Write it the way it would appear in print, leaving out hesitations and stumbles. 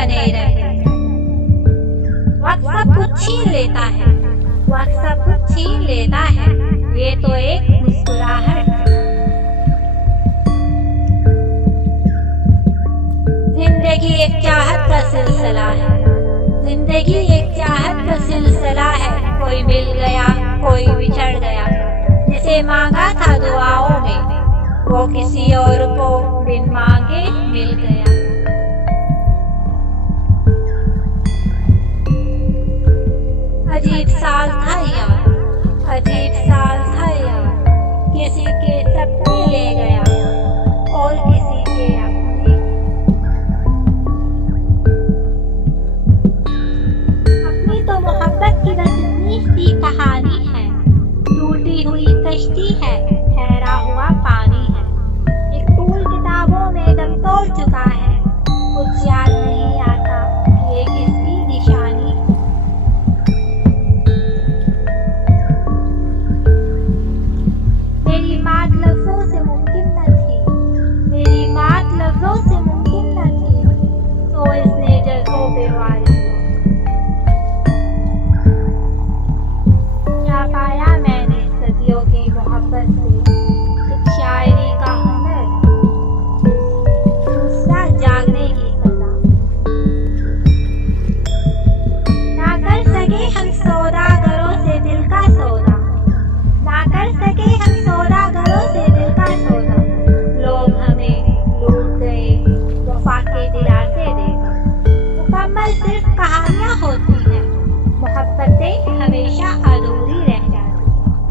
बने रहे। वक्त सब कुछ छीन लेता है, वक्त सब कुछ छीन लेता है, ये तो एक मुस्कुराहट है। जिंदगी एक चाहत का सिलसिला है, जिंदगी एक चाहत का सिलसिला है। कोई मिल गया, कोई बिछड़ गया, जिसे मांगा था दुआओं में वो किसी और को बिन मांगे मिल गया। अजीब साल था यार, अजीब साल था यार, किसी के सपने ले गया और किसी के अपने। अपनी तो मोहब्बत की रजनी सी कहानी है, टूटी हुई कश्ती है, ठहरा हुआ पानी है। एक फूल किताबों में दम तोड़ चुका है, कुछ याद नहीं आता ये किसकी निशानी है। मेरी बात लफ्जों से मुमकिन न थी, मेरी बात लफ्जों से मुमकिन न थी, तो इसने जज्बों पे वार किया। क्या पाया मैंने सदियों की मोहब्बत से, एक शायरी का हुनर, दूसरा जागने की सजा। ना कर सके हम सौदागरों से दिल का सौदा, ना कर सके हम सौदागरों से दिल का सौदा। लोग हमें लूट गए वफा के दिलासे देकर। मुकम्मल सिर्फ कहानियां होती हैं, मोहब्बतें हमेशा अधूरी।